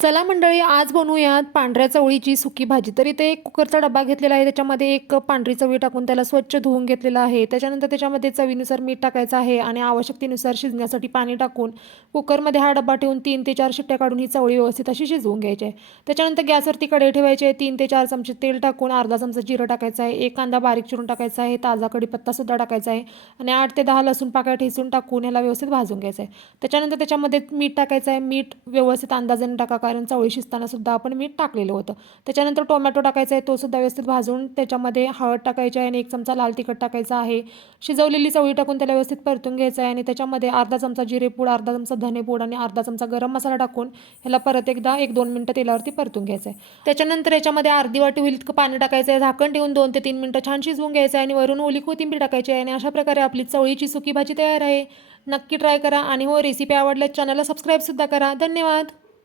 चला मंडळी, आज बनवूयात पांढऱ्या चवळीची सुकी भाजी. तर इथे एक कुकरचा डबा घेतलेला आहे. त्याच्यामध्ये एक कप पांढरी चवळी टाकून त्याला स्वच्छ धुवून घेतलेला आहे. त्याच्यानंतर त्याच्यामध्ये चवीनुसार मीठ टाकायचं आहे आणि आवश्यकतेनुसार शिजण्यासाठी पाणी टाकून कुकरमध्ये हा डबा ठेवून 3 ते 4 शिट्ट्या काढून ही चवळी व्यवस्थित अशी शिजवून घ्यायची आहे. त्याच्यानंतर गॅसवरती कढई ठेवायची आहे. 3 ते 4 चमचे तेल टाकून अर्धा चमचा जिरं टाकायचं आहे. एक कांदा बारीक चिरून टाकायचा आहे. ताजा कढीपत्तासुद्धा टाकायचा आहे आणि 8 ते 10 लसूण पाकळ्या ठेचून टाकून याला व्यवस्थित भाजून घ्यायचं आहे. त्याच्यानंतर त्याच्यामध्ये मीठ टाकायचं आहे. मीठ व्यवस्थित अंदाजाने टाका, कारण चवळी शिजताना सुद्धा आपण मीठ टाकलेलं होतं. त्याच्यानंतर टोमॅटो टाकायचा आहे, तो सुद्धा व्यवस्थित भाजून त्याच्यामध्ये हळद टाकायची आहे आणि 1 चमचा लाल तिखट टाकायचा आहे. शिजवलेली चवळी टाकून त्याला व्यवस्थित परतून घ्यायचं आहे आणि त्याच्यामध्ये अर्धा चमचा जिरेपूड, अर्धा चमचा धनेपूड आणि अर्धा चमचा गरम मसाला टाकून ह्याला परत एकदा 1-2 मिनिटं तेलावरती परतून घ्यायचं आहे. त्याच्यानंतर याच्यामध्ये अर्धी वाटी होईल इतकं पाणी टाकायचं आहे. झाकण ठेवून 2 ते 3 मिनिटं छान शिजवून घ्यायचं आहे आणि वरून ओली कोथिंबीर टाकायची आहे आणि अशा प्रकारे आपली चवळीची सुकी भाजी तयार आहे. नक्की ट्राय करा आणि हो, रेसिपी आवडल्यास चॅनलला सबस्क्राईबसुद्धा करा. धन्यवाद.